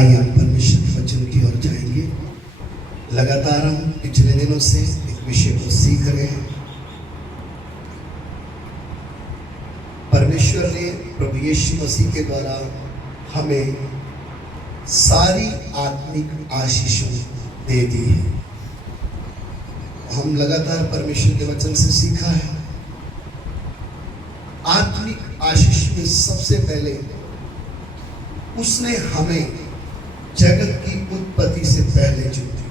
आइए हम परमेश्वर के वचन की ओर जाएंगे। लगातार हम पिछले दिनों से एक विषय को सीख रहे हैं। परमेश्वर ने प्रभु यीशु मसीह के द्वारा हमें सारी आत्मिक आशीषों दे दी है। हम लगातार परमेश्वर के वचन से सीखा है। आत्मिक आशीष में सबसे पहले उसने हमें जगत की उत्पत्ति से पहले चुन लिया।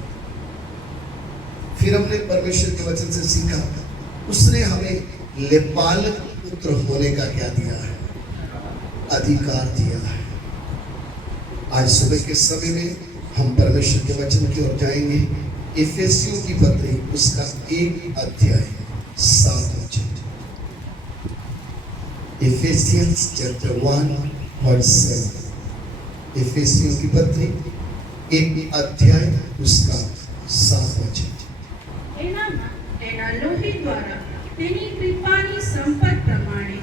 फिर हमने परमेश्वर के वचन से सीखा उसने हमें लेपालक पुत्र होने का क्या दिया है, अधिकार दिया है। आज सुबह के समय में हम परमेश्वर के वचन की ओर जाएंगे। इफिसियों की पत्री उसका 1 अध्याय 7 वचन। Ephesians chapter 1:7। इफिसियों की पत्री 1 अध्याय उसका 7 वचन। એના લોહી દ્વારા તેની કૃપાની સંપત પ્રમાણે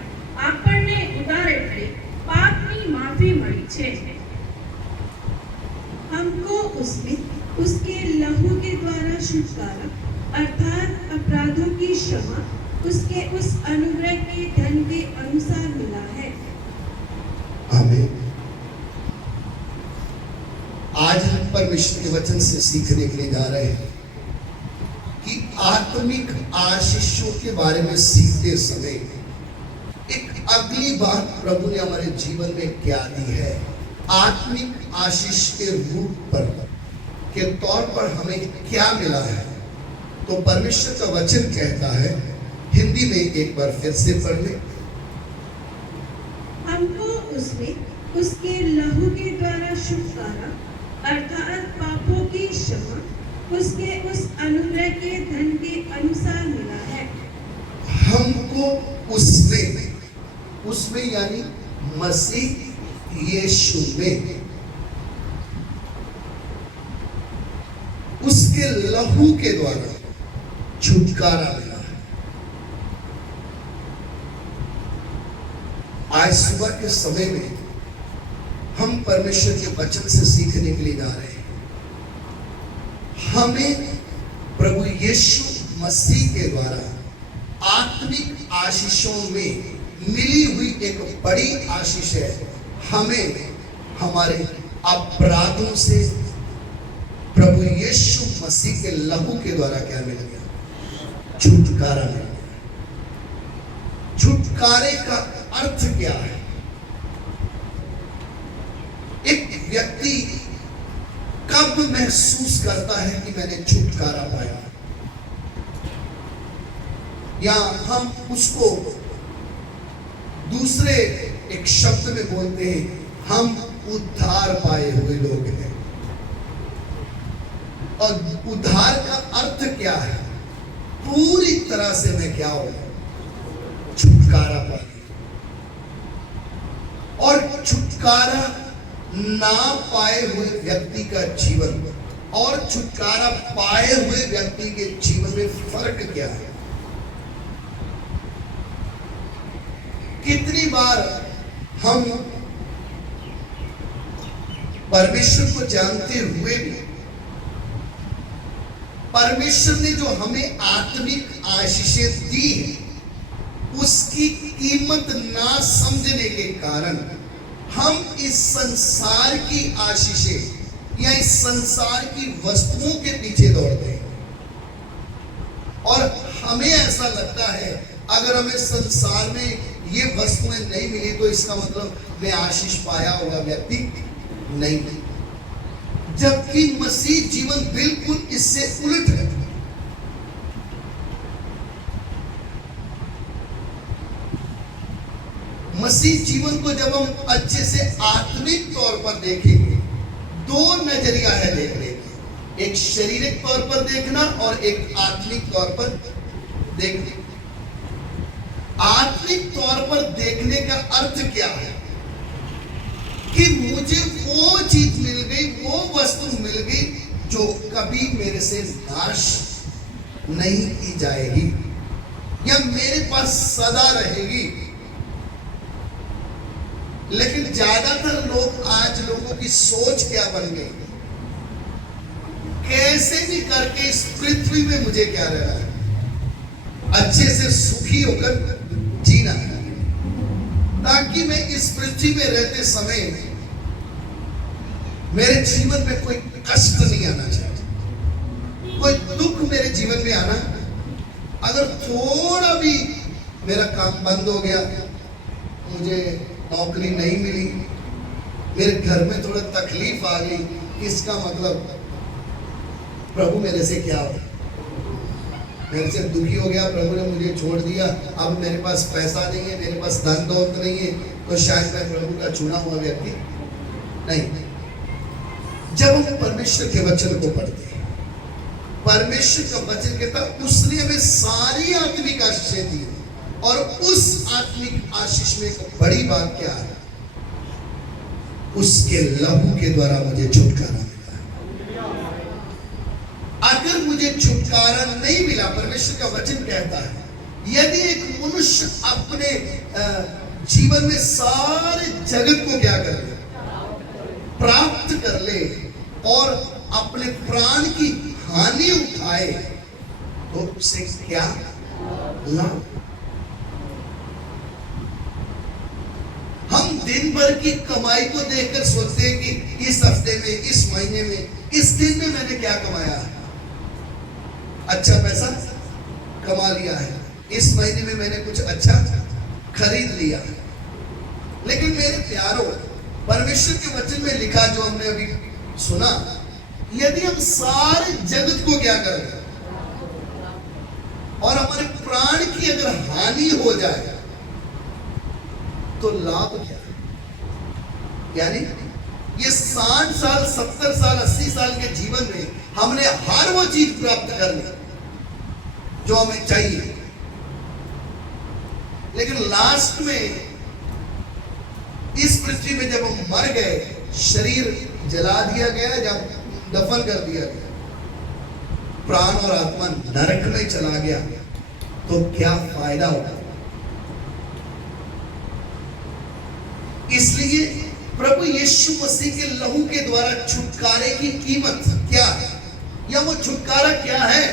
આપણને ઉદાર એટલે પાપની માફી મળી છે। हमको उसमें उसके लहू के द्वारा छुटकारा अर्थात अपराधों की क्षमा उसके उस अनुग्रह के धन के अनुसार मिला है। आमीन। आज हम परमेश्वर के वचन से सीखने के लिए जा रहे हैं कि आत्मिक आशीषों के बारे में सीखते समय एक अगली बात प्रभु ने हमारे जीवन में क्या दी है। आत्मिक आशीष के रूप पर के तौर पर हमें क्या मिला है। तो परमेश्वर का वचन कहता है, हिंदी में एक बार फिर से पढ़ ले। हमको उसमें उसके लहू के द्वारा छुटकारा अर्थात पापों की क्षमा उसके उस अनुग्रह के धन के अनुसार मिला है। हमको उसमें यानी मसीह यीशु में उसके लहू के द्वारा छुटकारा मिला है। आज सुबह के समय में हम परमेश्वर के वचन से सीखने के लिए जा रहे हैं। हमें प्रभु यीशु मसीह के द्वारा आत्मिक आशीषों में मिली हुई एक बड़ी आशीष है। हमें हमारे अपराधों से प्रभु यीशु मसीह के लहू के द्वारा क्या मिल गया, छुटकारा मिल गया। छुटकारे का अर्थ क्या है? एक व्यक्ति कब महसूस करता है कि मैंने छुटकारा पाया, या हम उसको दूसरे एक शब्द में बोलते हैं, हम उद्धार पाए हुए लोग हैं। और उद्धार का अर्थ क्या है? पूरी तरह से मैं क्या हूं, छुटकारा पा लिया। और छुटकारा ना पाए हुए व्यक्ति का जीवन और छुटकारा पाए हुए व्यक्ति के जीवन में फर्क क्या है? कितनी बार हम परमेश्वर को जानते हुए भी परमेश्वर ने जो हमें आत्मिक आशीषें दी है उसकी कीमत ना समझने के कारण हम इस संसार की आशीषें या इस संसार की वस्तुओं के पीछे दौड़ते हैं। और हमें ऐसा लगता है अगर हमें संसार में ये वस्तुएं नहीं मिली तो इसका मतलब मैं आशीष पाया हुआ व्यक्ति नहीं। जबकि मसीह जीवन बिल्कुल इससे उलट है। मसीह जीवन को जब हम अच्छे से आत्मिक तौर पर देखेंगे, 2 नजरिया है देखने का, एक शारीरिक तौर पर देखना और एक आत्मिक तौर पर देखना। आत्मिक तौर पर देखने का अर्थ क्या है कि मुझे वो चीज मिल गई, वो वस्तु मिल गई जो कभी मेरे से नाश नहीं की जाएगी या मेरे पास सदा रहेगी। लेकिन ज्यादातर लोग आज लोगों की सोच क्या बन गई, कैसे भी करके इस पृथ्वी में मुझे क्या रहना है, अच्छे से सुखी होकर जीना है, ताकि मैं इस पृथ्वी में रहते समय मेरे जीवन में कोई कष्ट नहीं आना चाहिए, कोई दुख मेरे जीवन में आना। अगर थोड़ा भी मेरा काम बंद हो गया, मुझे नौकरी नहीं मिली, मेरे घर में थोड़ा तकलीफ आ गई, इसका मतलब प्रभु मेरे से क्या हो, मेरे से दुखी हो गया, प्रभु ने मुझे छोड़ दिया, अब मेरे पास पैसा नहीं है, मेरे पास धन दौलत नहीं है, तो शायद मैं प्रभु का चुना हुआ व्यक्ति नहीं। जब हम परमेश्वर के वचन को पढ़ते हैं, परमेश्वर का वचन कहता उसने हमें सारी आत्मिक आशीषें दी, और उस आत्मिक आशीष में एक बड़ी बात क्या है, उसके लहू के द्वारा मुझे छुटकारा मिला। अगर मुझे छुटकारा नहीं मिला, परमेश्वर का वचन कहता है यदि एक मनुष्य अपने जीवन में सारे जगत को क्या कर ले, प्राप्त कर ले, और अपने प्राण की हानि उठाए, तो उसे क्या लाभ। हम दिन भर की कमाई को देखकर सोचते हैं कि इस हफ्ते में, इस महीने में, इस दिन में मैंने क्या कमाया, अच्छा पैसा कमा लिया है, इस महीने में मैंने कुछ अच्छा खरीद लिया। लेकिन मेरे प्यारों, परमेश्वर के वचन में लिखा जो हमने अभी सुना, यदि हम सारे जगत को क्या करें और हमारे प्राण की अगर हानि हो जाए, तो लाभ क्या है? यानी ये 60 साल, 70 साल, 80 साल के जीवन में हमने हर वो चीज प्राप्त कर ली जो हमें चाहिए, लेकिन लास्ट में इस पृथ्वी में जब हम मर गए, शरीर जला दिया गया, जब दफन कर दिया गया, प्राण और आत्मा नरक में चला गया, तो क्या फायदा होगा। इसलिए प्रभु यीशु मसीह के लहू के द्वारा छुटकारे की कीमत क्या है, या वो छुटकारा क्या है,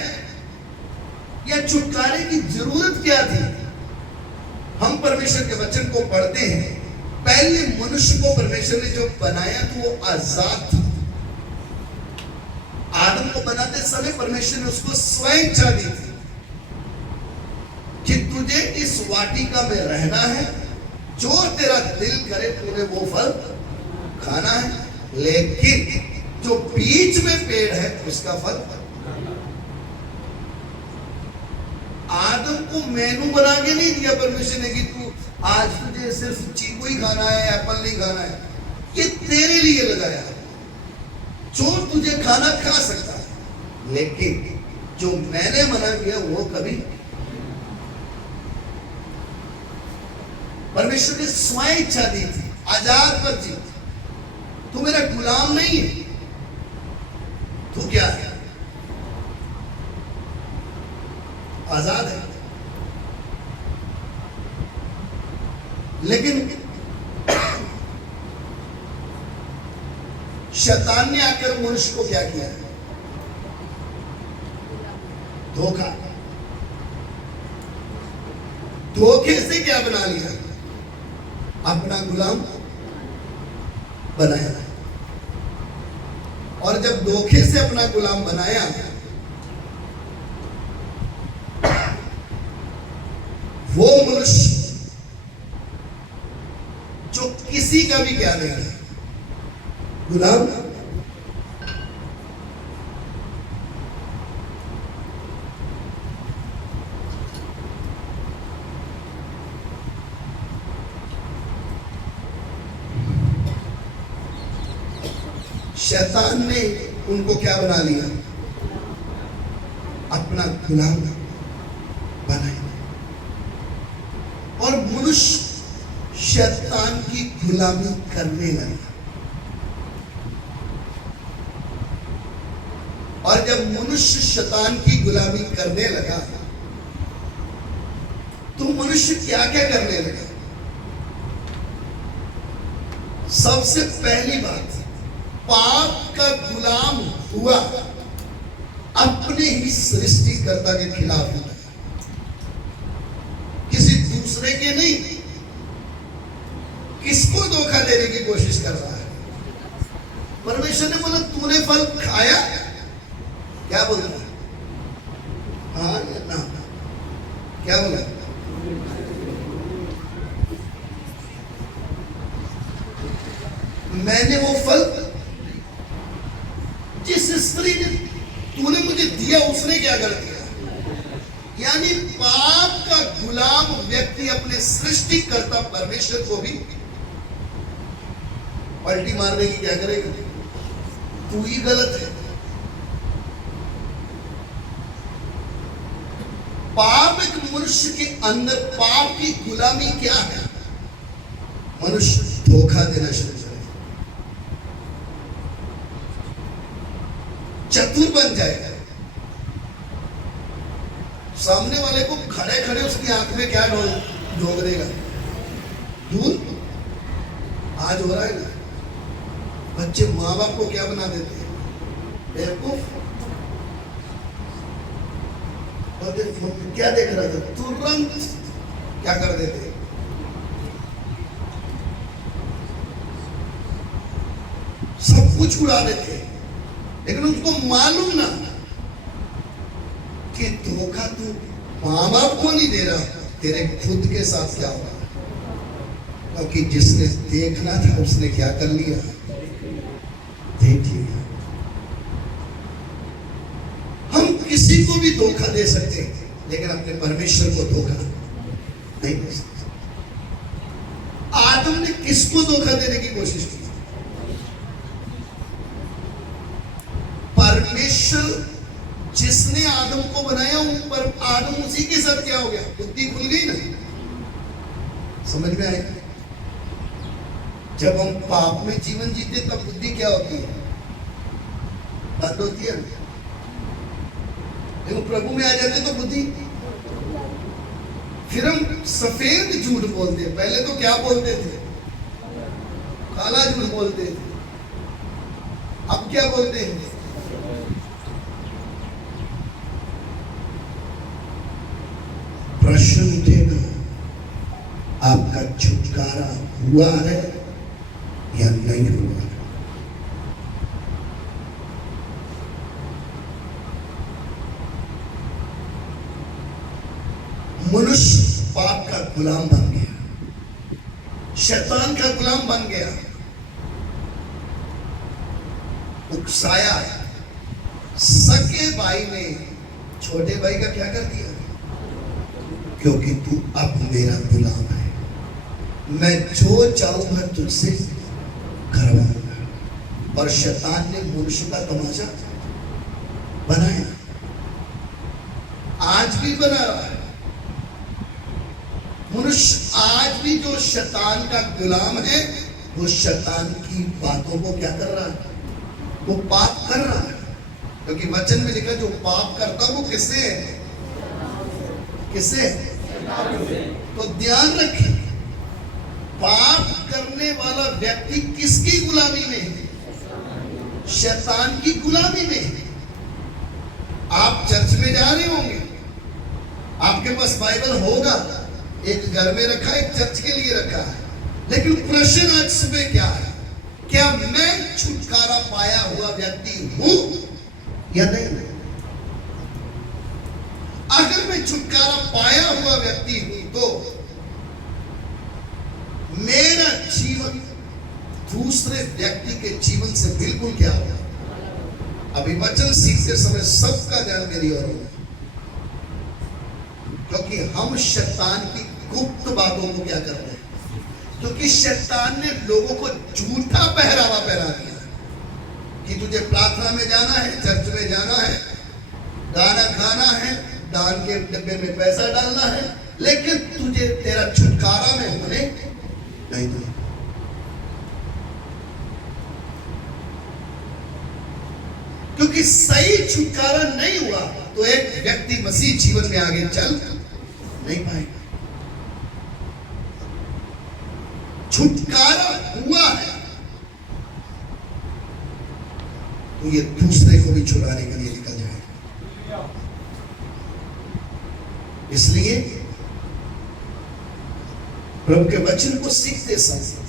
या छुटकारे की जरूरत क्या थी। हम परमेश्वर के वचन को पढ़ते हैं, पहले मनुष्य को परमेश्वर ने जो बनाया तो वो आजाद था। आदम को बनाते समय परमेश्वर ने उसको स्वयं इच्छा दी थी कि तुझे इस वाटिका में रहना है, जो तेरा दिल करे तूने वो फल खाना है, लेकिन जो बीच में पेड़ है उसका फल। आदम को मेनू बना के नहीं दिया परमेश्वर ने कि तू आज तुझे सिर्फ चीकू ही खाना है, एप्पल नहीं खाना है, ये तेरे लिए लगाया, जो तुझे खाना खा सकता है, लेकिन जो मैंने मना किया वो कभी। परमेश्वर ने स्वयं इच्छा दी थी, आजाद पर जी, तू मेरा गुलाम नहीं है, तू क्या है, आजाद है। लेकिन शैतान ने आकर मनुष्य को क्या किया, धोखा, धोखे से क्या बना लिया, अपना गुलाम बनाया। और जब धोखे से अपना गुलाम बनाया, वो मनुष्य जो किसी का भी क्या नहीं है, गुलाम, शैतान ने उनको क्या बना लिया, अपना गुलाम बनाया। और मनुष्य शैतान की गुलामी करने लगा। और जब मनुष्य शैतान की गुलामी करने लगा, तो मनुष्य क्या क्या करने लगा, सबसे पहली बात, पाप का गुलाम हुआ अपने ही सृष्टिकर्ता के खिलाफ होता है, किसी दूसरे के नहीं। किसको धोखा देने की कोशिश कर रहा है? परमेश्वर ने बोला तूने फल खाया, क्या बोल रहा है? हाँ या ना? क्या बोला? मैंने वो फल, जिस स्त्री ने तूने मुझे दिया उसने क्या कर दिया? यानी पाप का गुलाम व्यक्ति अपने सृष्टिकर्ता परमेश्वर को भी पलटी मारने की क्या करेगा? तू ही गलत है। पाप एक मनुष्य के अंदर, पाप की गुलामी क्या है? मनुष्य धोखा देना शुरू करे, चतुर बन जाएगा। सामने वाले को खड़े खड़े उसकी आंख में क्या झोंक देगा? दूध। आज हो रहा है ना, बच्चे माँ बाप को क्या बना देते हैं? बेवकूफ। क्या देख रहा था? तुरंत क्या कर देते? सब कुछ उड़ा देते। लेकिन उनको मालूम ना कि धोखा तू माँ बाप को नहीं दे रहा, तेरे खुद के साथ क्या हुआ। क्योंकि जिसने देखना था उसने क्या कर लिया? देख लिया। हम किसी को भी धोखा दे सकते हैं, लेकिन अपने परमेश्वर को धोखा नहीं दे सकते। आदम ने किसको धोखा देने की कोशिश की? परमेश्वर जिसने आदम को बनाया, ऊपर आदम उसी के साथ क्या हो गया? बुद्धि खुल गई ना। समझ में आए? जब हम पाप में जीवन जीते तब बुद्धि क्या होती है? बंद होती है। लेकिन प्रभु में आ जाते तो बुद्धि, फिर हम सफेद झूठ बोलते। पहले तो क्या बोलते थे? काला झूठ बोलते थे। अब क्या बोलते हैं? प्रश्न उठेगा, आपका छुटकारा हुआ है या नहीं हुआ है? मनुष्य पाप का गुलाम बन गया, शैतान का गुलाम बन गया, उकसाया। सके भाई ने छोटे भाई का क्या कर दिया? क्योंकि तू अब मेरा गुलाम है, मैं जो चाहूंगा तुझसे करवाऊंगा। और शैतान ने मनुष्य का तमाशा बनाया, आज भी बना रहा है। मनुष्य आज भी जो शैतान का गुलाम है, वो शैतान की बातों को क्या कर रहा है? वो पाप कर रहा है। क्योंकि वचन में लिखा जो पाप करता वो किससे है? किससे? तो ध्यान रखें, पाप करने वाला व्यक्ति किसकी गुलामी में है? शैतान की गुलामी में है। आप चर्च में जा रहे होंगे, आपके पास बाइबल होगा, एक घर में रखा, एक चर्च के लिए रखा है। लेकिन प्रश्न आज सुबह क्या है? क्या मैं छुटकारा पाया हुआ व्यक्ति हूं या नहीं? अगर मैं छुटकारा पाया हुआ व्यक्ति हूं तो मेरा जीवन दूसरे व्यक्ति के जीवन से बिल्कुल क्या होगा? अभी वचन सीखते समय सबका ध्यान मेरी ओर होगा, क्योंकि हम शैतान की गुप्त बातों को क्या कर रहे हैं? क्योंकि शैतान ने लोगों को झूठा पहरावा पहरा दिया कि तुझे प्रार्थना में जाना है, चर्च में जाना है, गाना खाना है, दान के डब्बे में पैसा डालना है, लेकिन तुझे तेरा छुटकारा में होने नहीं दे। क्योंकि सही छुटकारा नहीं हुआ तो एक व्यक्ति मसीह जीवन में आगे चल नहीं पाएगा। छुटकारा हुआ है तो ये दूसरे को भी छुड़ाने के लिए निकल जाएगा। इसलिए प्रभु के वचन को सीखते समय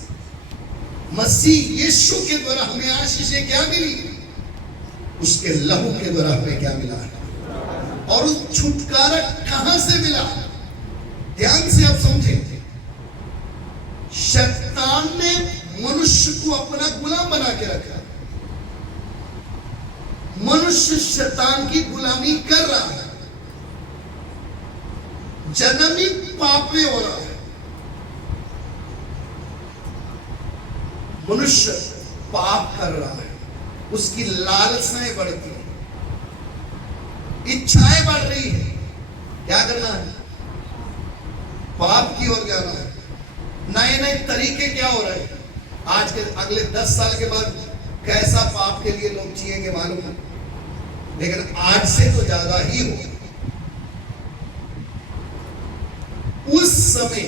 मसीह यीशु के द्वारा हमें आशीषें क्या मिली, उसके लहू के द्वारा हमें क्या मिला, और उस छुटकारा कहां से मिला। ध्यान से आप समझें, शैतान ने मनुष्य को अपना गुलाम बना के रखा। मनुष्य शैतान की गुलामी कर रहा है, जन्म ही पाप में हो रहा है। मनुष्य पाप कर रहा है, उसकी लालसाएं बढ़ती है, इच्छाएं बढ़ रही है। क्या करना है? पाप की ओर जाना है। नए नए तरीके क्या हो रहे हैं आज के, अगले 10 साल के बाद कैसा पाप के लिए लोग जिएंगे मालूम है, लेकिन आज से तो ज्यादा ही हो। उस समय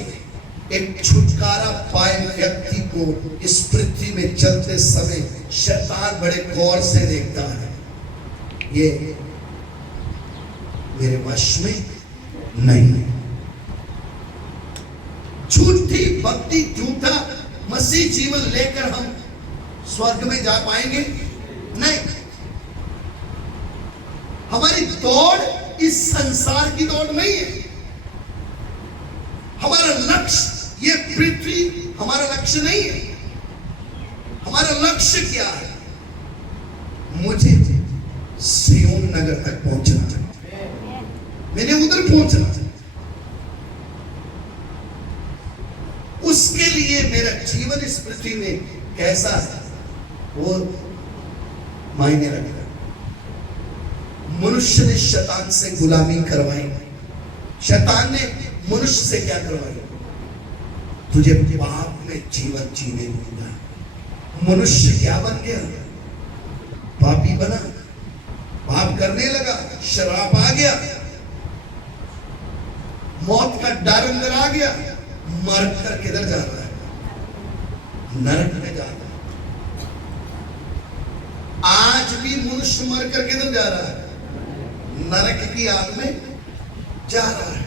एक छुटकारा पाए व्यक्ति को इस पृथ्वी में चलते समय शैतान बड़े गौर से देखता है, ये मेरे वश में नहीं है। झूठी भक्ति, झूठा मसीह जीवन लेकर हम स्वर्ग में जा पाएंगे? नहीं। हमारी दौड़ इस संसार की दौड़ नहीं है। हमारा लक्ष्य ये पृथ्वी हमारा लक्ष्य नहीं है। हमारा लक्ष्य क्या है? मुझे सियोन नगर तक पहुंचना है, मैंने उधर पहुंचना है। उसके लिए मेरा जीवन इस पृथ्वी में कैसा है वो मायने रखेगा। मनुष्य ने शैतान से गुलामी करवाई। शैतान ने मनुष्य से क्या करवाई? तुझे पाप में जीवन जीने दूंगा। मनुष्य क्या बन गया? पापी बना, पाप करने लगा, शराब आ गया, मौत का डर अंदर आ गया। मर कर किधर जा रहा है? नरक में जा रहा है। आज भी मनुष्य मर कर किधर जा रहा है? नरक की आग में जा रहा है।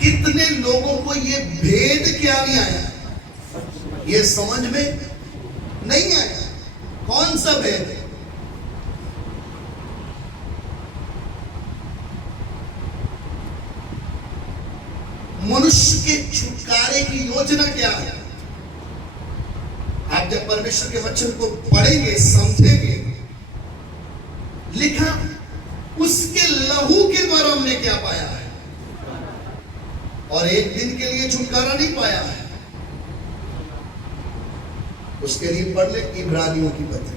कितने लोगों को ये भेद क्या नहीं आया, ये समझ में नहीं आया। कौन सा भेद है? मनुष्य के छुटकारे की योजना क्या है? आप जब परमेश्वर के वचन को पढ़ेंगे, समझेंगे, लिखा उसके लहू के द्वारा हमने क्या पाया है, और एक दिन के लिए छुटकारा नहीं पाया है। उसके लिए पढ़ ले इब्रानियों की पत्री,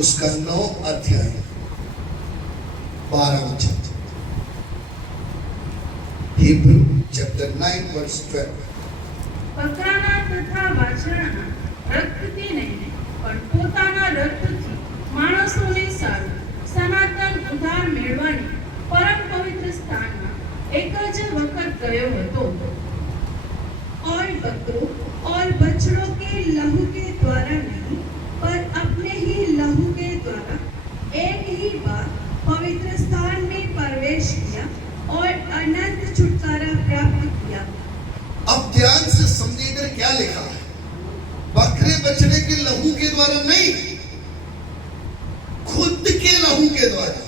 उसका 9 अध्याय 12 वचन। Hebrew chapter 9 verse 12. બકરાના તથા વાછરડાના રક્તથી નહીં, પણ પોતાના રક્તથી માણસોને સારું સનાતન ઉદ્ધાર મેળવાની પરમ પવિત્ર સ્થાનમાં એક જ વખત ગયો હતો। और बकरों और बछड़ों के लहू के द्वारा नहीं, पर अपने ही लहू के द्वारा एक ही बार पवित्र स्थान में प्रवेश किया और अनंत छुटकारा प्राप्त किया। अब ध्यान से समझिए, इधर क्या लिखा है? बकरे बछड़े के लहू के द्वारा नहीं, खुद के लहू के द्वारा।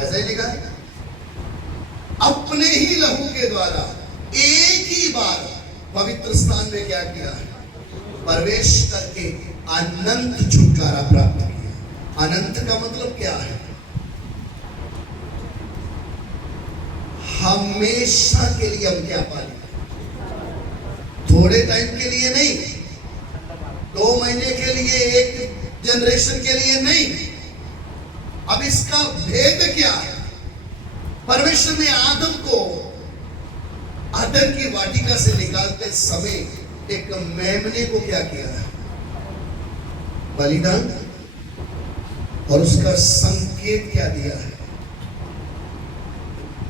ऐसा ही लिखा है, अपने ही लहू के द्वारा एक ही बार पवित्र स्थान में क्या किया है? प्रवेश करके अनंत छुटकारा प्राप्त किया। अनंत का मतलब क्या है? हमेशा के लिए हम क्या पालेंगे? थोड़े टाइम के लिए नहीं, 2 महीने के लिए, एक जनरेशन के लिए नहीं। अब इसका भेद क्या है? परमेश्वर ने आदम को अदन की वाटिका से निकालते समय एक मेमने को क्या किया है? बलिदान और उसका संकेत क्या दिया है?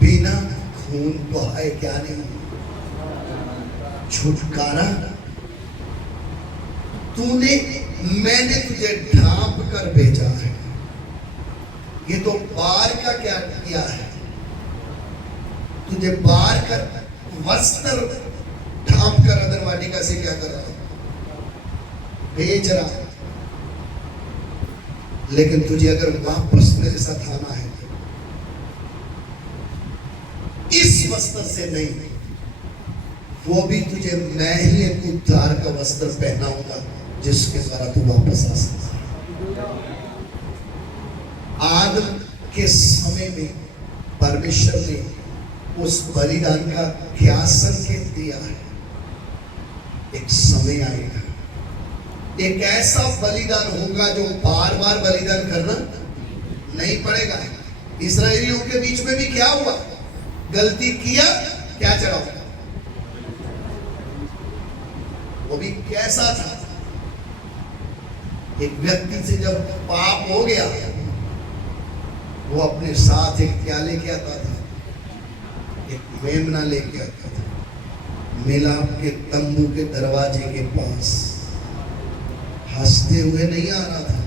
बिना खून बहाए क्या नहीं, छुटकारा। तूने, मैंने तुझे ढांप कर भेजा है। ये तो बार का क्या किया है? तुझे बार कर वस्त्र ढांप कर अदन वाटिका से क्या कर रहा है? भेज रहा है। लेकिन तुझे अगर वापस मेरे साथ आना है, इस वस्त्र से नहीं, वो भी तुझे मैं ही एक उद्धार का वस्त्र पहनाऊंगा जिसके द्वारा तू वापस आ सकता। आदम के समय में परमेश्वर ने उस बलिदान का क्या संकेत दिया है? एक समय आएगा, एक ऐसा बलिदान होगा जो बार बार बलिदान करना नहीं पड़ेगा। इस्राएलियों के बीच में भी क्या हुआ? गलती किया, क्या चढ़ाओ? वो भी कैसा था? एक व्यक्ति से जब पाप हो गया, वो अपने साथ एक क्या लेके आता था? एक मेमना लेके आता था। मिलाप के तंबू के दरवाजे के पास हंसते हुए नहीं आ रहा था,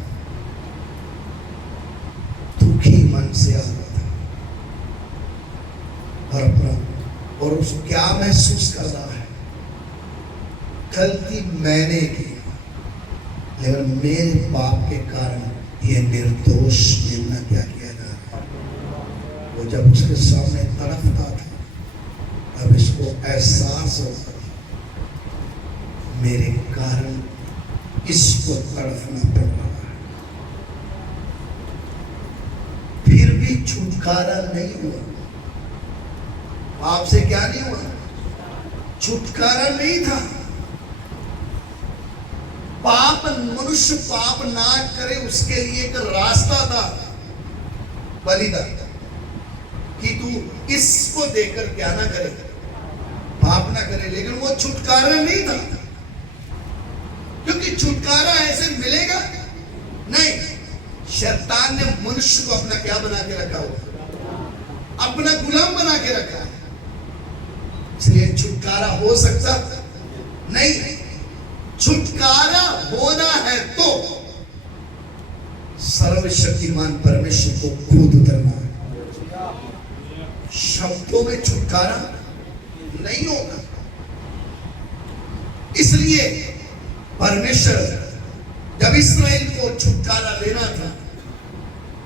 दुखी मन से आ रहा था। और अपना, और उसको क्या महसूस कर रहा है? गलती मैंने की, लेकिन मेरे पाप के कारण ये निर्दोष मेमना क्या किया जा रहा है। वो जब उसके सामने तड़पता था, अब इसको एहसास होता था मेरे कारण इसको तड़पना पड़ रहा है। फिर भी छुटकारा नहीं हुआ। आपसे क्या नहीं हुआ? छुटकारा नहीं था। पाप, मनुष्य पाप ना करे उसके लिए एक रास्ता था, बलिदान, कि तू इसको देकर क्या ना करे, पाप ना करे। लेकिन वो छुटकारा नहीं था, क्योंकि छुटकारा ऐसे मिलेगा नहीं। शैतान ने मनुष्य को अपना क्या बना के रखा हुआ? अपना गुलाम बना के रखा है। इसलिए छुटकारा हो सकता नहीं। छुटकारा होना है तो सर्वशक्तिमान परमेश्वर को खुद उतरना है। शब्दों में छुटकारा नहीं होगा। इसलिए परमेश्वर जब इस्राएल को छुटकारा लेना था,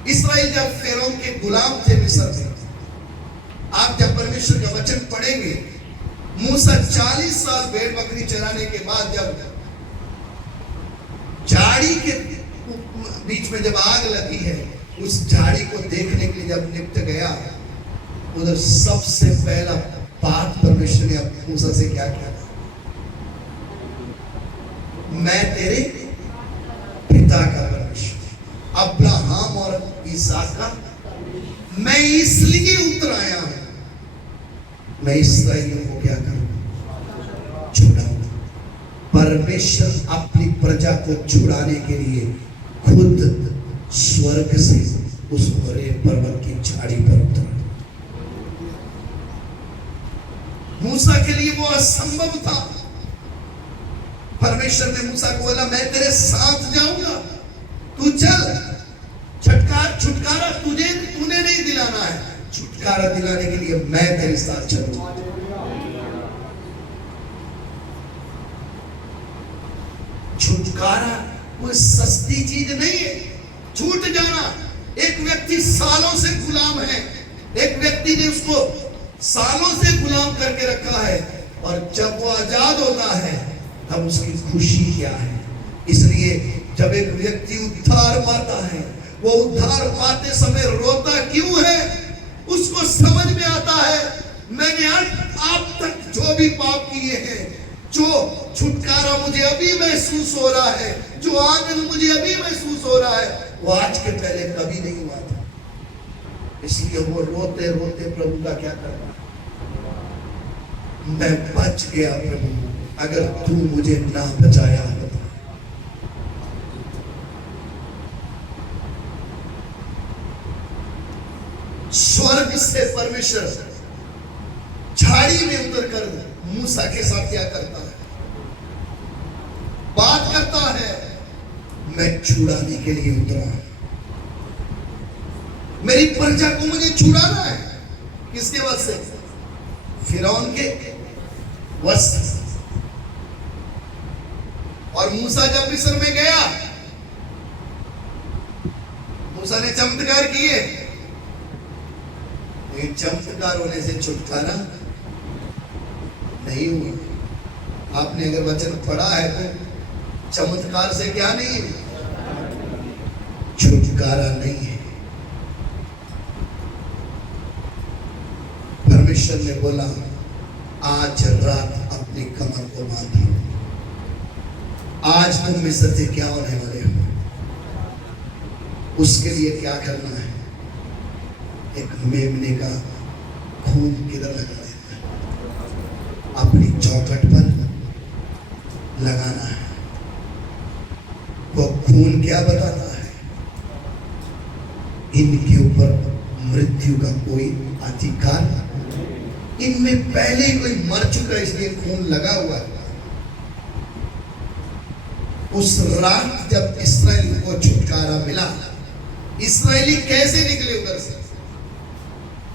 इस्राएल जब फेरों के गुलाम थे मिस्र में, आप जब परमेश्वर का वचन पढ़ेंगे, मूसा 40 साल भेड़ बकरी चराने के बाद जब झाड़ी के बीच में जब आग लगी है, उस झाड़ी को देखने के लिए जब निकट गया, उधर सबसे पहला बात परमेश्वर ने मूसा से क्या किया? मैं तेरे पिता का परमेश्वर, अब्राहम और इसहाक का, मैं इसलिए उतर आया हूं, मैं इस्राएलियों को क्या करूं? छुड़ाऊं। परमेश्वर अपनी प्रजा को छुड़ाने के लिए खुद स्वर्ग से उस होरेब पर्वत की झाड़ी पर उतरा। मूसा के लिए वो असंभव था। परमेश्वर ने मूसा को बोला, मैं तेरे साथ जाऊंगा, तू चल। छुटकारा तूने नहीं दिलाना है, छुटकारा दिलाने के लिए मैं तेरे साथ चलूंगा। छुटकारा कोई सस्ती चीज नहीं है। छूट जाना, एक व्यक्ति सालों से गुलाम है, एक व्यक्ति ने उसको सालों से गुलाम करके रखा है, और जब वो आजाद होता है तब उसकी खुशी क्या है? इसलिए जब एक व्यक्ति उद्धार पाता है, वो उद्धार पाते समय रोता क्यों है? उसको समझ में आता है, मैंने आप तक जो भी पाप किए हैं, जो छुटकारा मुझे अभी महसूस हो रहा है, जो आनंद मुझे अभी महसूस हो रहा है, वो आज के पहले कभी नहीं हुआ था। इसलिए वो रोते रोते प्रभु का क्या कर रहा है? मैं बच गया प्रभु, अगर तू मुझे ना बचाया होता। स्वर्ग से परमेश्वर झाड़ी में उतरकर मूसा के साथ क्या करता है? बात करता है, मैं छुड़ाने के लिए उतरा, मेरी प्रजा को मुझे छुड़ाना है। किसके वश से? फिरौन के वश से। और मूसा जब मिस्र में गया, मूसा ने चमत्कार किए, लेकिन चमत्कार होने से छुटकारा नहीं हुआ। आपने अगर वचन पढ़ा है तो चमत्कार से क्या नहीं है? छुटकारा नहीं है। परमेश्वर ने बोला, आज रात अपनी कमर को बांधो। आज तुम मिस्र से क्या होने वाले हो, उसके लिए क्या करना है? एक मेमने का खून किधर लगा देना है? अपनी चौखट पर लगाना है। वो खून क्या बताता है? इनके ऊपर मृत्यु का कोई अधिकार, इनमें पहले ही कोई मर चुका है, इसलिए खून लगा हुआ है। उस रात जब इस्राएल को छुटकारा मिला, इस्राएली कैसे निकले उधर से?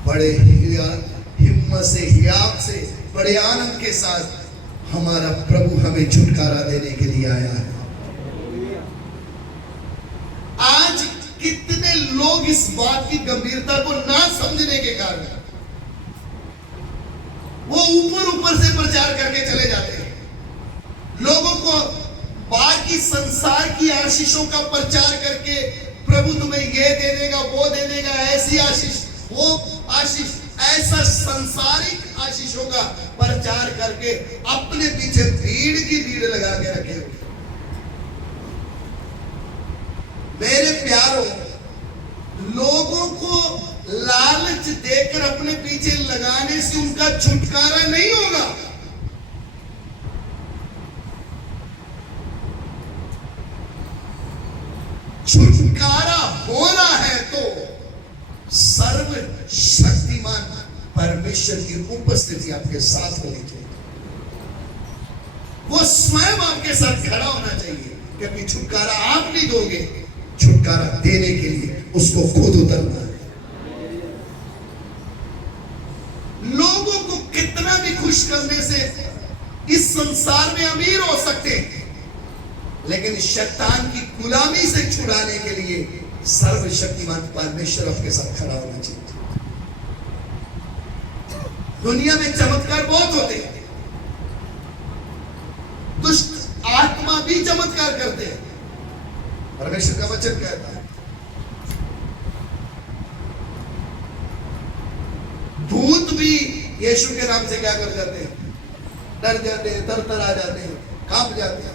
बड़े हिम्मत से, हियाव से, बड़े आनंद के साथ, हमारा प्रभु हमें छुटकारा देने के लिए आया है। आज कितने लोग इस बात की गंभीरता को ना समझने के कारण वो ऊपर ऊपर से प्रचार करके चले जाते हैं। लोगों को बाकी संसार की आशीषों का प्रचार करके, प्रभु तुम्हें ये दे देगा, वो दे देगा, ऐसी आशीष, वो आशीष, ऐसा संसारिक आशीषों का प्रचार करके अपने पीछे भीड़ की भीड़ लगा के रखे। मेरे प्यारों, लोगों को लालच देकर अपने पीछे लगाने से उनका छुटकारा नहीं होगा। छुटकारा होना है तो सर्वशक्तिमान परमेश्वर की उपस्थिति आपके साथ होनी चाहिए। वो स्वयं आपके साथ खड़ा होना चाहिए, क्योंकि छुटकारा आप नहीं दोगे, छुटकारा देने के लिए उसको खुद उतरना है। लोगों को कितना भी खुश करने से इस संसार में अमीर हो सकते हैं, लेकिन शैतान की गुलामी से छुड़ाने के लिए सर्वशक्तिमान परमेश्वर आपके साथ खड़ा होना चाहिए। दुनिया में चमत्कार बहुत होते हैं, दुष्ट आत्मा भी चमत्कार करते हैं। परमेश्वर का वचन कहता है, भूत भी यीशु के नाम से क्या कर जाते हैं? डर जाते हैं, तरतर आ जाते हैं, कांप जाते हैं।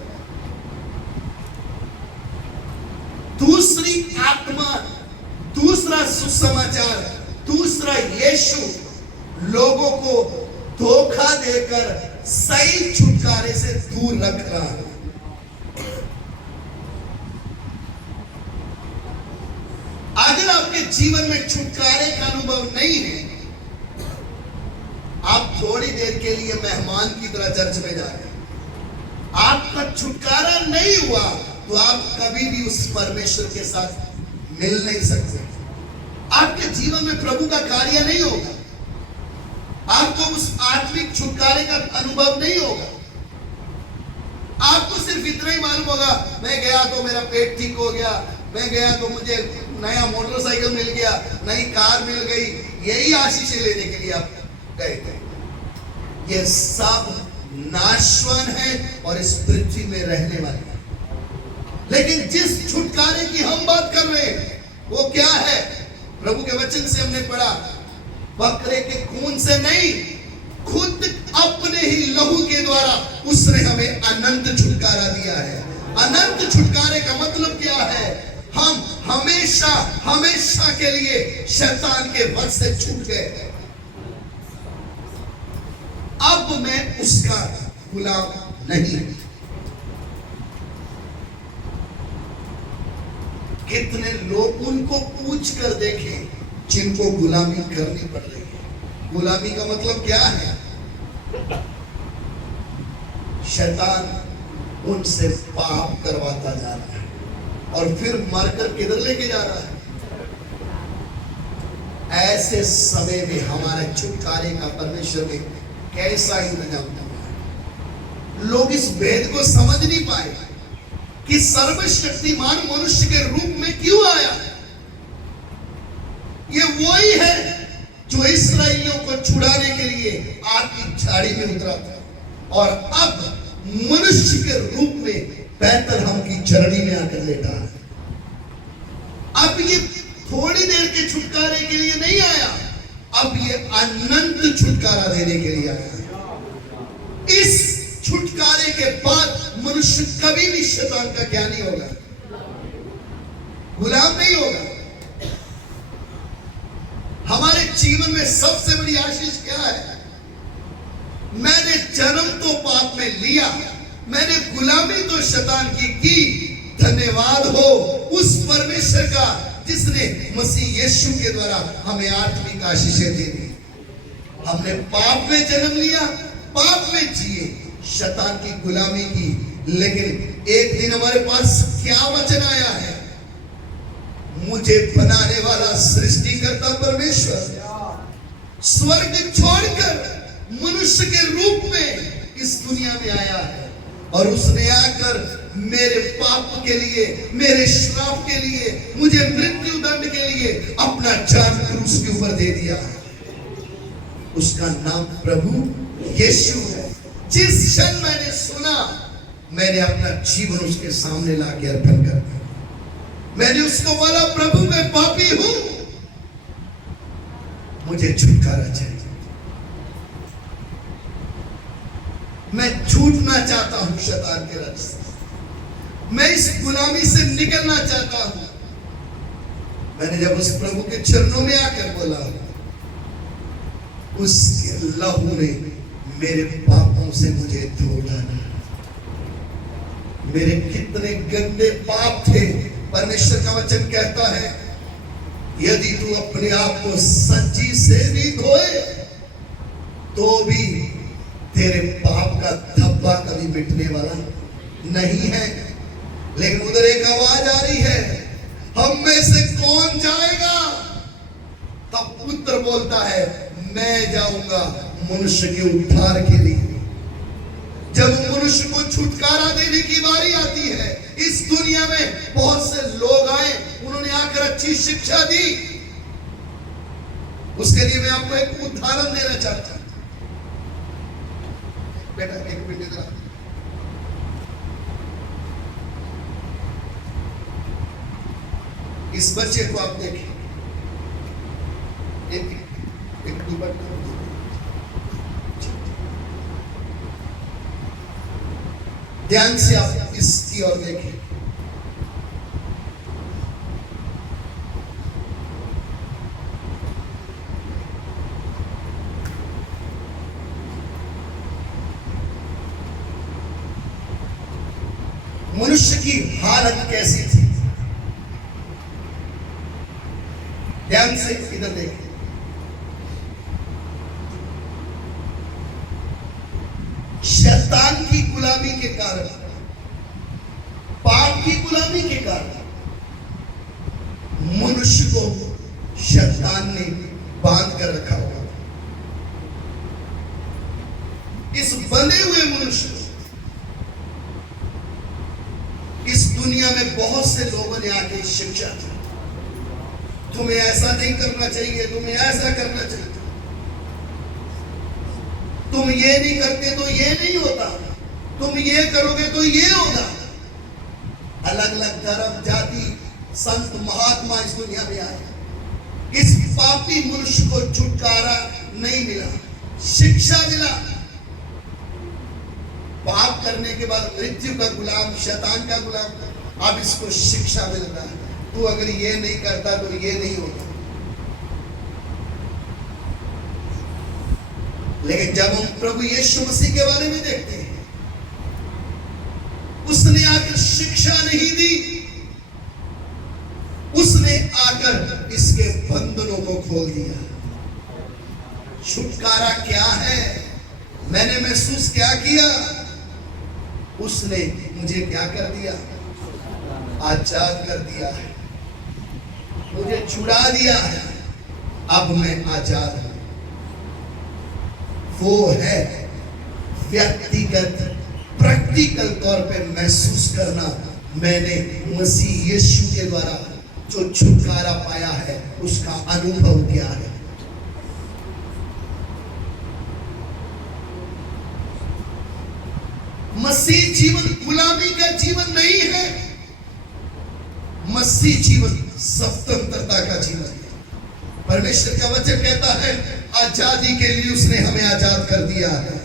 दूसरी आत्मा, दूसरा सुसमाचार, दूसरा यीशु लोगों को धोखा देकर सही छुटकारे से दूर रख रहा है। अगर आपके जीवन में छुटकारे का अनुभव नहीं है, आप थोड़ी देर के लिए मेहमान की तरह चर्च में जा रहे हैं, आपका छुटकारा नहीं हुआ तो आप कभी भी उस परमेश्वर के साथ मिल नहीं सकते। आपके जीवन में प्रभु का कार्य नहीं होगा, आपको उस आत्मिक छुटकारे का अनुभव नहीं होगा। आपको सिर्फ इतना ही मालूम होगा, मैं गया तो मेरा पेट ठीक हो गया, मैं गया तो मुझे नया मोटरसाइकिल मिल गया, नई कार मिल गई, यही आशीषें लेने के लिए आप गए थे। ये सब नाशवान है और इस पृथ्वी में रहने वाले हैं। लेकिन जिस छुटकारे की हम बात कर रहे हैं वो क्या है? प्रभु के वचन से हमने पढ़ा, बकरे के खून से नहीं, खुद अपने ही लहू के द्वारा उसने हमें अनंत छुटकारा दिया है। अनंत छुटकारे का मतलब क्या है? हम हमेशा हमेशा के लिए शैतान के वश से छूट गए। अब मैं उसका गुलाम नहीं। कितने लोग उनको पूछ कर देखें, जिनको गुलामी करनी पड़ रही है। गुलामी का मतलब क्या है? शैतान उनसे पाप करवाता जा रहा है और फिर मारकर किधर लेके जा रहा है? ऐसे समय में हमारे छुटकारे का परमेश्वर ने कैसा इंतजाम किया है। लोग इस भेद को समझ नहीं पाए कि सर्वशक्तिमान मनुष्य के रूप में क्यों आया। ये वही है जो इसराइलियों को छुड़ाने के लिए आग की झाड़ी में उतरा था और अब मनुष्य के रूप में बैतलहम की चरणी में आकर लेटा है। अब ये थोड़ी देर के छुटकारे के लिए नहीं आया, अब ये अनंत छुटकारा देने के लिए आया। इस छुटकारे के बाद मनुष्य कभी भी शैतान का क्या नहीं होगा, गुलाम नहीं होगा। हमारे जीवन में सबसे बड़ी आशीष क्या है? मैंने जन्म तो पाप में लिया, मैंने गुलामी तो शैतान की। धन्यवाद हो उस परमेश्वर का जिसने मसीह यीशु के द्वारा हमें आत्मिक आशीषें दे दी। हमने पाप में जन्म लिया, पाप में जिए, शैतान की गुलामी की, लेकिन एक दिन हमारे पास क्या वचन आया है? मुझे बनाने वाला सृष्टिकर्ता परमेश्वर स्वर्ग छोड़कर मनुष्य के रूप में इस दुनिया में आया है और उसने आकर मेरे पाप के लिए, मेरे श्राप के लिए, मुझे मृत्यु दंड के लिए अपना जान क्रूस के ऊपर दे दिया। उसका नाम प्रभु यीशु है। जिस क्षण मैंने सुना, मैंने अपना जीवन उसके सामने लाके अर्पण कर दिया। मैंने उसको बोला, प्रभु मैं पापी हूं, मुझे छुटकारा चाहिए, मैं छूटना चाहता हूं शैतान के रंग से, मैं इस गुलामी से निकलना चाहता हूं। मैंने जब उस प्रभु के चरणों में आकर बोला, उसके लहू ने मेरे पापों से मुझे धो डाला। मेरे कितने गंदे पाप थे। परमेश्वर का वचन कहता है, यदि तू अपने आप को सच्ची से भी धोए तो भी तेरे पाप का धब्बा कभी मिटने वाला नहीं है। लेकिन उधर एक आवाज आ रही है, हम में से कौन जाएगा? तब पुत्र बोलता है, मैं जाऊंगा मनुष्य के उद्धार के लिए। जब मनुष्य को छुटकारा देने की बारी आती है, इस दुनिया में बहुत से लोग आए, उन्होंने आकर अच्छी शिक्षा दी। उसके लिए मैं आपको एक उदाहरण देना चाहता हूं। बेटा एक मिनट इधर आ। इस बच्चे को आप देखिए, एक दुपट्टा, ध्यान से आप इसकी ओर देखें। मनुष्य की हालत कैसी थी? ध्यान से इधर देखें। शैतान की गुलामी के कारण, पाप की गुलामी के कारण मनुष्य को शैतान ने बांध कर रखा हुआ। इस बंधे हुए मनुष्य, इस दुनिया में बहुत से लोगों ने आके शिक्षा दी, तुम्हें ऐसा नहीं करना चाहिए, तुम्हें ऐसा करना चाहिए, तुम ये नहीं करते तो ये नहीं होता, तुम ये करोगे तो ये होगा। अलग अलग धर्म, जाति, संत, महात्मा इस दुनिया में आए, इस पापी मनुष्य को छुटकारा नहीं मिला, शिक्षा मिला। पाप करने के बाद मृत्यु का गुलाम, शैतान का गुलाम, अब इसको शिक्षा मिल रहा है, तू अगर ये नहीं करता तो ये नहीं होता। लेकिन जब हम प्रभु यीशु मसीह के बारे में देखते हैं, उसने आकर शिक्षा नहीं दी, उसने आकर इसके बंधनों को खोल दिया। छुटकारा क्या है? मैंने महसूस क्या किया? उसने मुझे क्या कर दिया? आजाद कर दिया है, मुझे छुड़ा दिया है। अब मैं आजाद हूं। वो है व्यक्तिगत प्रैक्टिकल तौर पे महसूस करना। मैंने मसीह यीशु के द्वारा जो छुटकारा पाया है उसका अनुभव क्या है। मसीह जीवन गुलामी का जीवन नहीं है। मसीह जीवन स्वतंत्रता का जीवन है। परमेश्वर का वचन कहता है आजादी के लिए उसने हमें आजाद कर दिया है।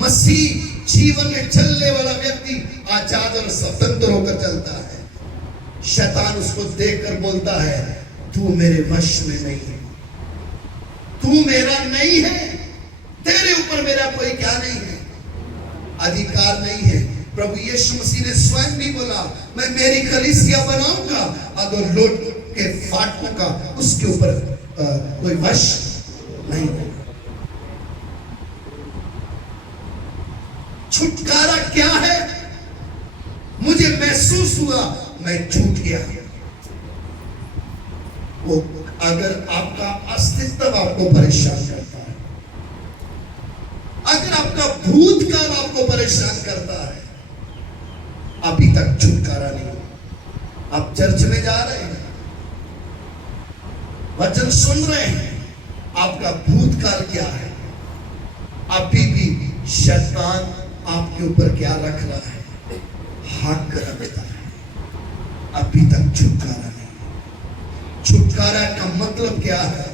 मसीह जीवन में चलने वाला व्यक्ति आजाद और स्वतंत्र होकर चलता है। शैतान उसको देखकर बोलता है तू मेरे वश में नहीं है, तू मेरा नहीं है, तेरे ऊपर मेरा कोई क्या नहीं है, अधिकार नहीं है। प्रभु यीशु मसीह ने स्वयं भी बोला मैं मेरी कलीसिया बनाऊंगा अगर लोट के फाटकों का उसके ऊपर कोई वश नहीं होगा। छुटकारा क्या है? मुझे महसूस हुआ मैं छूट गया। वो अगर आपका अस्तित्व आपको परेशान करता है, अगर आपका भूतकाल आपको परेशान करता है, अभी तक छुटकारा नहीं। आप चर्च में जा रहे हैं, वचन सुन रहे हैं, आपका भूतकाल क्या है? अभी भी शैतान आपके ऊपर क्या रख रहा है? हक रखता है। अभी तक छुटकारा नहीं। छुटकारा का मतलब क्या है?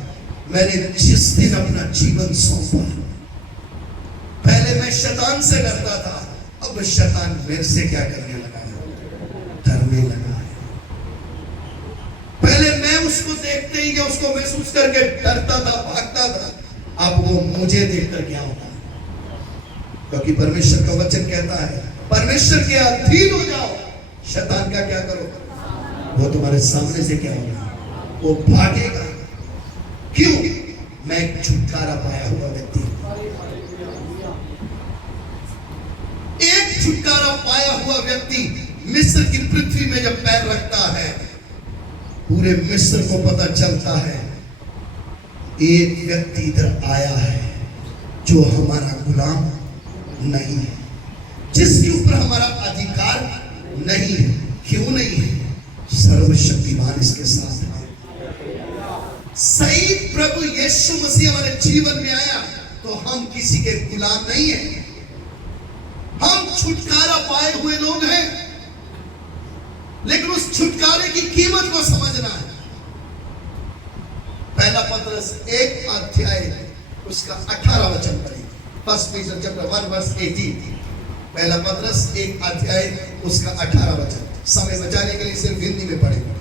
मैंने जिस दिन अपना जीवन सौंपा, पहले मैं शैतान से डरता था, अब शैतान मेरे से क्या करने लगा है? डरने लगा है। पहले मैं उसको देखते ही या उसको महसूस करके डरता था, भागता था, अब वो मुझे देखकर क्या होता है? क्योंकि परमेश्वर का वचन कहता है परमेश्वर के अधीन हो जाओ, शैतान का क्या करो? वो तुम्हारे सामने से क्या होगा? वो भागेगा। क्यों? मैं एक छुटकारा पाया हुआ व्यक्ति। एक छुटकारा पाया हुआ व्यक्ति मिस्र की पृथ्वी में जब पैर रखता है, पूरे मिस्र को पता चलता है एक व्यक्ति इधर आया है जो हमारा गुलाम नहीं है, जिसके ऊपर हमारा अधिकार नहीं है। क्यों नहीं है? सर्वशक्तिमान इसके साथ है। सही प्रभु यीशु मसीह हमारे जीवन में आया तो हम किसी के गुलाम नहीं हैं। हम छुटकारा पाए हुए लोग हैं, लेकिन उस छुटकारे की कीमत को समझना है। पहला पत्रस 1 अध्याय उसका 18 वचन पढ़ें। First Peter chapter 1 verse 18। पहला पत्रस 1 अध्याय उसका 18 वचन। समय बचाने के लिए सिर्फ हिंदी में पढ़ेंगे।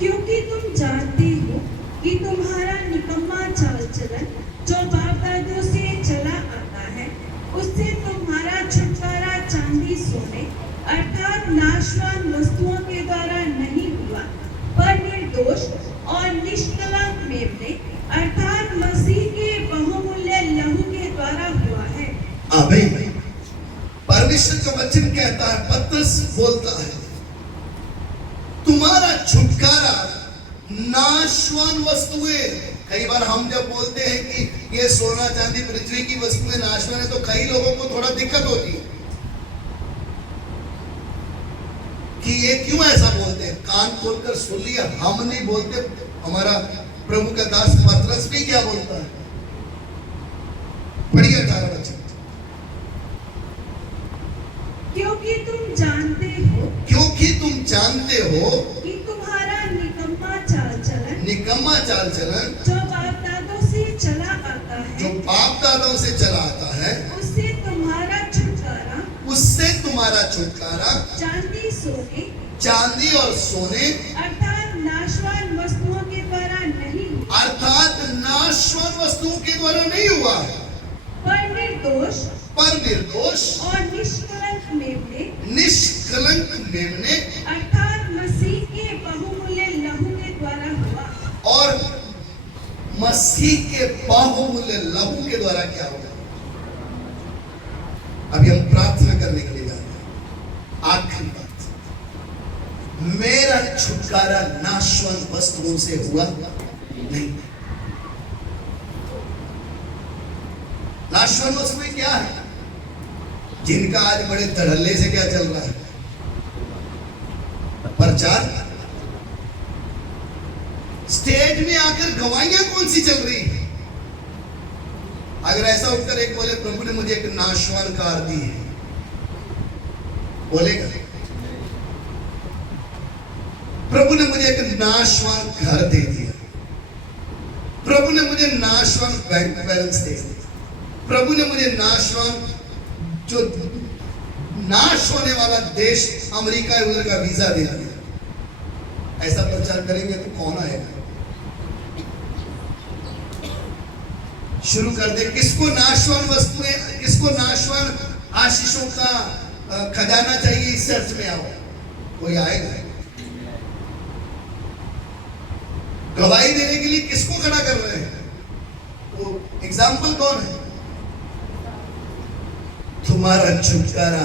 क्योंकि तुम जानते हो कि तुम्हारा निकम्मा चाल चलन जो बाप दादों से चला आता है, उससे तुम्हारा छुटकारा चांदी सोने अर्थात नाशवान वस्तुओं के द्वारा नहीं हुआ, पर निर्दोष और निष्कलंक मेमने अर्थात मसीह के बहुमूल्य लहू के द्वारा हुआ है। आमीन। परमेश्वर का वचन कहता है, पत्रस बोलता है तुम्हारा छुटकारा नाशवान वस्तुएं। कई बार हम जब बोलते हैं कि ये सोना चांदी पृथ्वी की वस्तुएं नाशवान है, तो कई लोगों को थोड़ा दिक्कत होती है कि ये क्यों ऐसा बोलते हैं। कान खोलकर सुन लिया, हम नहीं बोलते। हमारा प्रभु का दास पत्रस भी क्या बोलता है? पढ़िए 18 वचन। क्योंकि तुम जानते हो कि तुम्हारा निकम्मा चाल चलन जो बाप दादों से चला आता है, उससे तुम्हारा छुटकारा चांदी और सोने अर्थात नाशवान वस्तुओं के द्वारा नहीं हुआ, पर निर्दोष और निष्कलंक मेमने अर्थात मसीह के बहुमूल्य लहू के द्वारा क्या होगा। अभी हम प्रार्थना करने के लिए जा रहे हैं। आखिरी बात, मेरा छुटकारा नाशवान वस्तुओं से हुआ नहीं। नाशवान वस्तुएं क्या है? जिनका आज बड़े धड़ल्ले से क्या चल रहा है, प्रचार। स्टेज में आकर गवाहियां कौन सी चल रही है? अगर ऐसा उठकर एक बोले प्रभु ने मुझे एक नाशवान कार दी है, बोलेगा? प्रभु ने मुझे एक नाशवान घर दे दिया, प्रभु ने मुझे नाशवान बैंक बैलेंस दे दिया, प्रभु ने मुझे नाशवान जो नाश होने वाला देश अमेरिका है उधर का वीजा दे दिया। ऐसा प्रचार करेंगे तो कौन आएगा? शुरू कर दे। किसको नाशवान वस्तुएं, किसको नाशवान आशीषों का खजाना चाहिए? इस चर्च में आओ, कोई आएगा? गवाही देने के लिए किसको खड़ा कर रहे हैं? वो एग्जाम्पल कौन है? तुम्हारा छुटकारा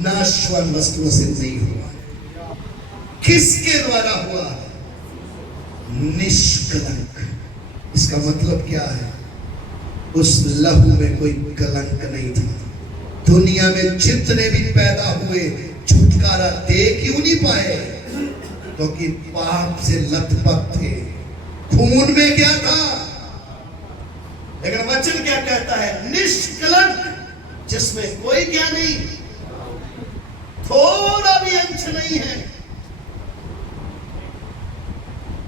नाशवान वस्तुओं से नहीं हुआ। किसके द्वारा हुआ? निष्कलंक। इसका मतलब क्या है? उस लहू में कोई कलंक नहीं था। दुनिया में जितने भी पैदा हुए छुटकारा दे क्यों नहीं पाए? क्योंकि पाप से लथपथ थे, खून में क्या था। लेकिन वचन क्या कहता है? निष्कलंक, जिसमें कोई क्या नहीं, थोड़ा भी अंश नहीं है।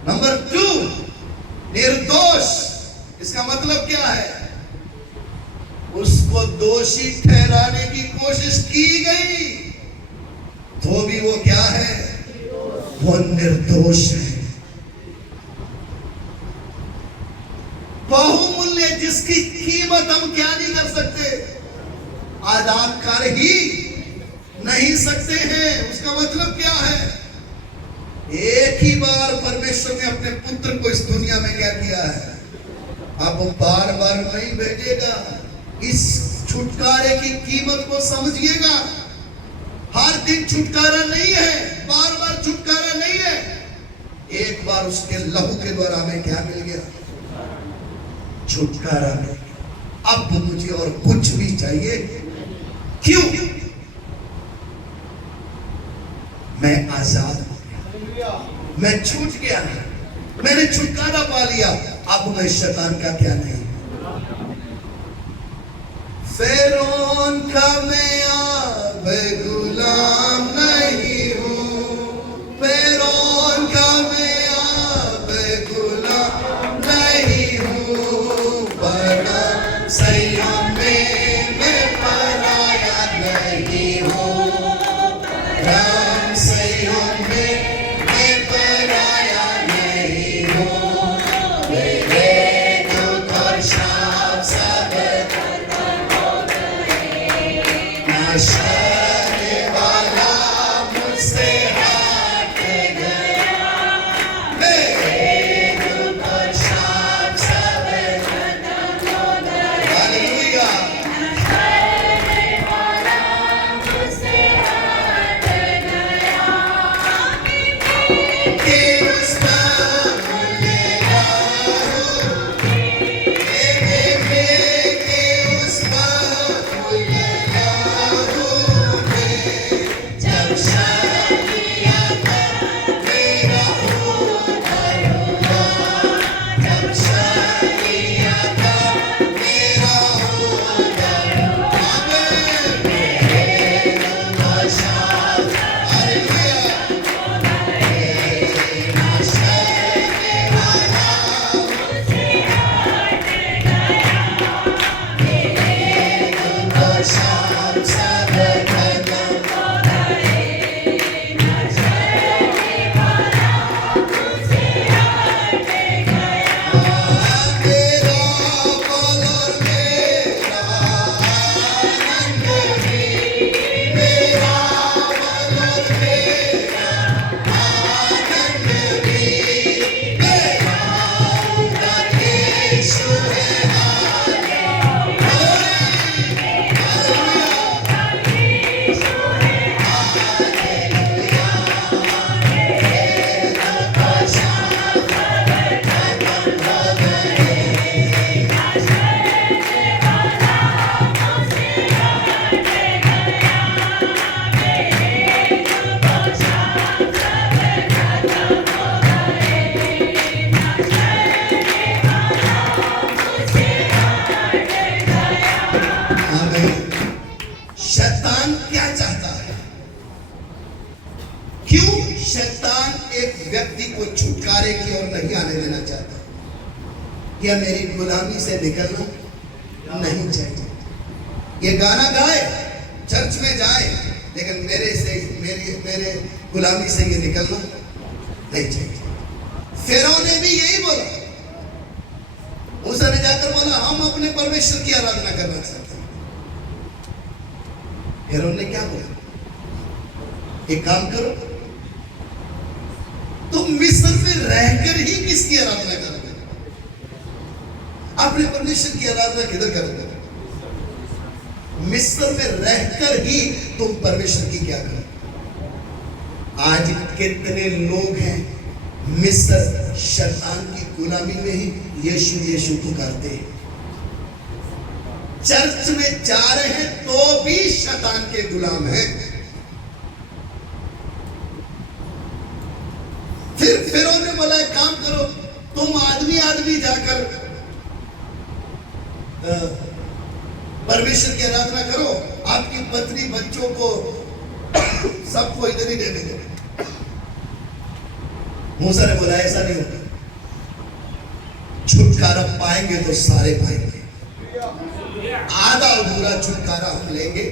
नंबर 2, निर्दोष। इसका मतलब क्या है? उसको दोषी ठहराने की कोशिश की गई तो भी वो क्या है? वो निर्दोष है। बहुमूल्य, जिसकी कीमत हम क्या नहीं कर सकते, अदा कर ही नहीं सकते हैं। उसका मतलब क्या है? एक ही बार परमेश्वर ने अपने पुत्र को इस दुनिया में क्या किया है, अब वो बार बार नहीं भेजेगा। इस छुटकारे की कीमत को समझिएगा। हर दिन छुटकारा नहीं है, बार बार छुटकारा नहीं है। एक बार उसके लहू के द्वारा हमें क्या मिल गया? छुटकारा मिल गया। अब मुझे और कुछ भी चाहिए क्यों? मैं आजाद हो गया, मैं छूट गया, मैंने छुटकारा पा लिया। अब मैं शैतान का क्या नहीं, फिरौन का मैं अब गुलाम नहीं हूँ, फिरौन का मैं अब गुलाम नहीं हूँ, बड़ा सैय्यद में मैं पराया नहीं हूँ, राम सैय्यद में मैं पराया नहीं हूँ, मेरे दुख और श्राप सब नाशने वाला मुझसे हट गया, मेरे दुख और श्राप सब खत्म हो गए। हालेलुया। नाशने वाला मुझसे हट गया, कि उस पर मुल्ला हो, कि उस पर मुल्ला हो, जब शरीयत मेरा उधर हुआ, जब शरीयत मेरा उधर हुआ, मेरे दुख और श्राप हालेलुया, नाशने वाला मुझसे हट गया, मेरे दुख और श्राप सब खत्म हो गए। क्यों शैतान एक व्यक्ति को छुटकारे की ओर नहीं आने देना चाहता? या मेरी गुलामी से निकलना नहीं चाहिए। ये गाना गाए, चर्च में जाए, लेकिन मेरे गुलामी से ये निकलना नहीं चाहिए। फिरौन ने भी यही बोला। मूसा ने जाकर बोला हम अपने परमेश्वर की आराधना करना चाहते हैं। फिरौन ने क्या बोला? एक काम करो, तुम मिस्र में रहकर ही किसकी आराधना करोगे? अपने परमेश्वर की आराधना किधर करोगे? मिस्र में रहकर ही तुम परमेश्वर की क्या करोगे? आज कितने लोग हैं मिस्र शैतान की गुलामी में ही यीशु यीशु पुकारते हैं। चर्च में जा रहे हैं तो भी शैतान के गुलाम हैं। फिर उन्होंने बोला एक काम करो, तुम आदमी जाकर परमेश्वर की आराधना करो, आपकी पत्नी बच्चों को सबको इधर ही दे दो। मूसा ने बोला ऐसा नहीं होगा, छुटकारा पाएंगे तो सारे पाएंगे, आधा अधूरा छुटकारा हम लेंगे।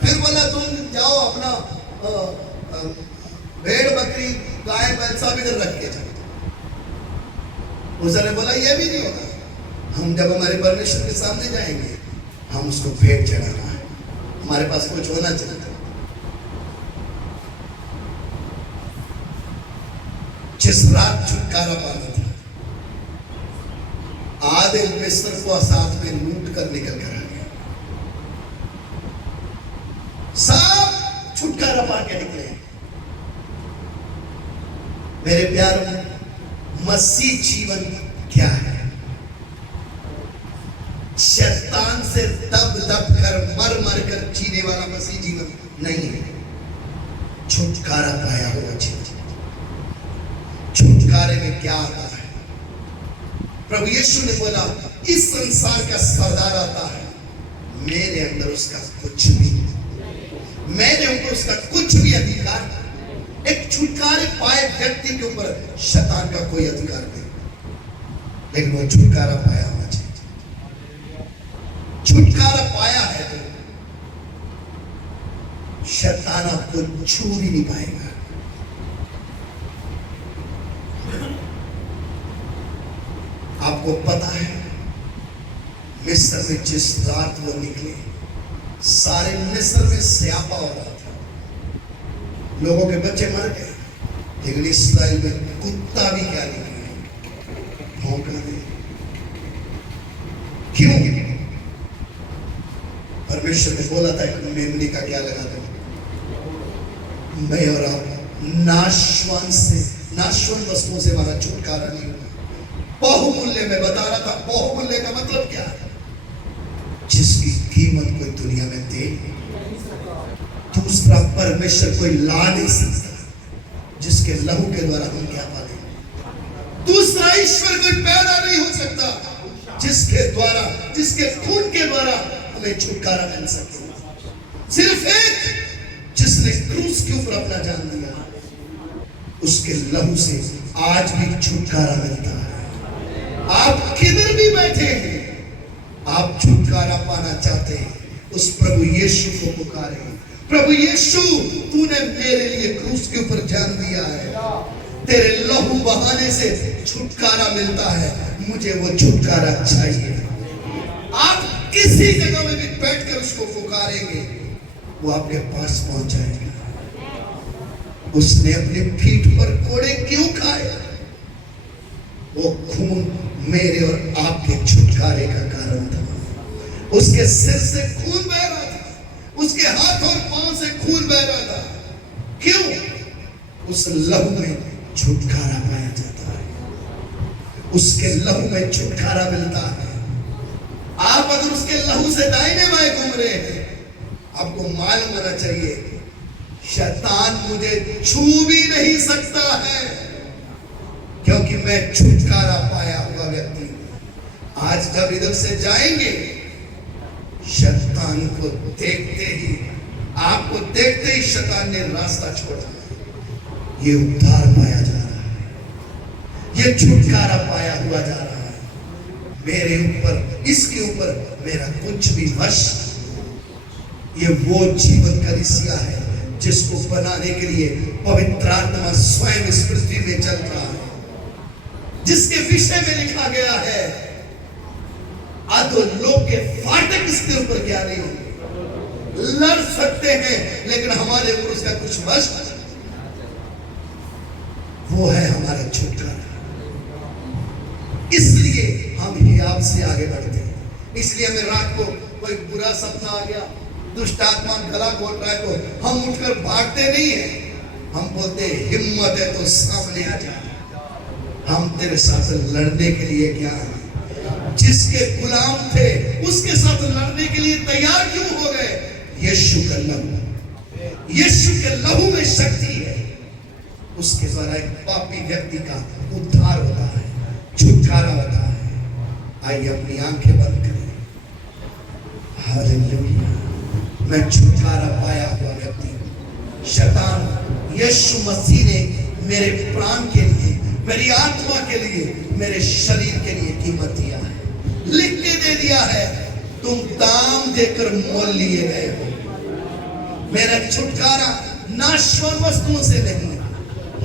फिर बोला तुम जाओ अपना भेड़ बकरी गाय बैल सब इधर रख के जाओ। मूसा ने बोला ये भी नहीं होगा, हम जब हमारे परमेश्वर के सामने जाएंगे हम उसको भेंट चढ़ाना है, हमारे पास कुछ होना चाहिए। जिस रात छुटकारा पाना था, आधे मिस्र को साथ में लूट कर निकल कर आ गया। सब छुटकारा पा के निकले। मेरे प्यारों, मसीह जीवन क्या है? शैतान से दब कर मर कर जीने वाला मसीह जीवन नहीं है। छुटकारा पाया हुआ जीवन। छुटकारे में क्या आता है? प्रभु यीशु ने बोला इस संसार का सरदार आता है, मेरे अंदर उसका कुछ भी, मेरे ऊपर उसका कुछ भी अधिकार नहीं। एक छुटकारे पाए व्यक्ति के ऊपर शैतान का कोई अधिकार नहीं, लेकिन वो छुटकारा पाया होना चाहिए। छुटकारा पाया है तो शैतान आपको छू भी नहीं पाएगा। आपको पता है मिस्र में जिस रात वो निकले, सारे मिस्र में स्यापा हो रहा था, लोगों के बच्चे मर गए, लेकिन इस्राएल में कुत्ता भी क्या निकले, भौंकना दे। क्यों? परमेश्वर ने बोला था एक मेमने का क्या लगा दो, मैं और आप नाशवान वस्तुओं से हमारा छुटकारा नहीं होगा। बहुमूल्य में बता रहा था, बहुमूल्य का मतलब क्या है? जिसकी कीमत कोई दुनिया में दे, दूसरा परमेश्वर कोई ला नहीं सकता, जिसके लहू के द्वारा हम क्या पालेंगे। दूसरा ईश्वर कोई पैदा नहीं हो सकता, जिसके खून के द्वारा हमें छुटकारा मिल सके। सिर्फ एक, जिसने क्रूस के ऊपर अपना जान दिया, उसके लहू से आज भी छुटकारा मिलता है। आप किधर भी बैठे हैं, आप छुटकारा पाना चाहते हैं, उस प्रभु यीशु को पुकारें। प्रभु यीशु, तूने मेरे लिए क्रूस के ऊपर जान दिया है, तेरे लहू बहाने से छुटकारा मिलता है, मुझे वो छुटकारा चाहिए। आप किसी जगह में भी बैठकर उसको पुकारेंगे, वो आपके पास पहुंच जाएगा। उसने अपने पीठ पर कोड़े क्यों खाए? वो खून मेरे और आपके छुटकारे का कारण था। उसके सिर से खून बह रहा था, उसके हाथ और पांव से खून बह रहा था। क्यों? उस लहू में छुटकारा पाया जाता है, उसके लहू में छुटकारा मिलता है। आप अगर उसके लहू से दाहिने बाएं घूम रहे हैं, आपको मालूम होना चाहिए शैतान मुझे छू भी नहीं सकता है, क्योंकि मैं छुटकारा पाया हुआ व्यक्ति। आज जब इधर से जाएंगे, शैतान को देखते ही, आपको देखते ही शैतान ने रास्ता छोड़ा। ये उद्धार पाया जा रहा है, ये छुटकारा पाया हुआ जा रहा है। मेरे ऊपर, इसके ऊपर मेरा कुछ भी वश। ये वो जीवन कलीसिया है जिसको बनाने के लिए पवित्र आत्मा स्वयं इस पृथ्वी में चल रहा है, जिसके विषय में लिखा गया है अधोलोक के फाटक इसके ऊपर क्या नहीं होंगे। लड़ सकते हैं लेकिन हमारे ऊपर उसका कुछ वश, वो है हमारा छुटकारा। इसलिए हम ही आपसे आगे बढ़ते हैं। इसलिए हमें रात को कोई बुरा सपना आ गया, दुष्ट आत्मा गला घोट रहा है, तो हम उठकर भागते नहीं है। हम बोलते हिम्मत है तो सामने आ जा, हम तेरे साथ लड़ने के लिए क्या है। जिसके गुलाम थे उसके साथ लड़ने के लिए तैयार क्यों हो गए? यीशु का लहू, यीशु के लहू में शक्ति है। उसके द्वारा एक पापी व्यक्ति का उद्धार होता है, छुटकारा होता है। आइए अपनी आंखें बंद करें। हालेलुया। मैं छुटकारा पाया हुआ व्यक्ति। शैतान यीशु मसीह ने मेरे प्राण के लिए, मेरी आत्मा के लिए, मेरे शरीर के लिए कीमत दिया है, लिख के दे दिया है। तुम दाम देकर मोल लिए गए हो। मेरा छुटकारा नाशवान वस्तुओं से नहीं,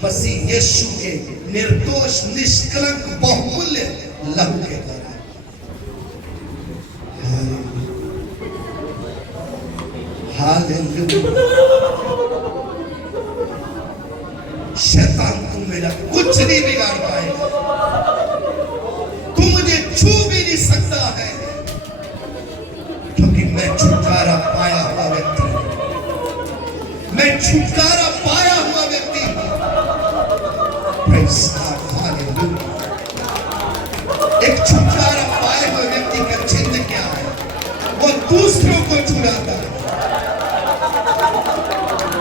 मसीह यीशु के निर्दोष निष्कलंक बहुमूल्य लहू के द्वारा। हालेलुया। शैतान तुम मेरा कुछ नहीं बिगाड़ पाएगा, तुम मुझे छू भी नहीं सकता है, क्योंकि मैं छुटकारा पाया हुआ व्यक्ति हूं। मैं छुटकारा पाया हुआ व्यक्ति हूं। Praise God, hallelujah. एक छुटकारा पाए हुए व्यक्ति का चिन्ह क्या है? वो दूसरों को छुड़ाता है।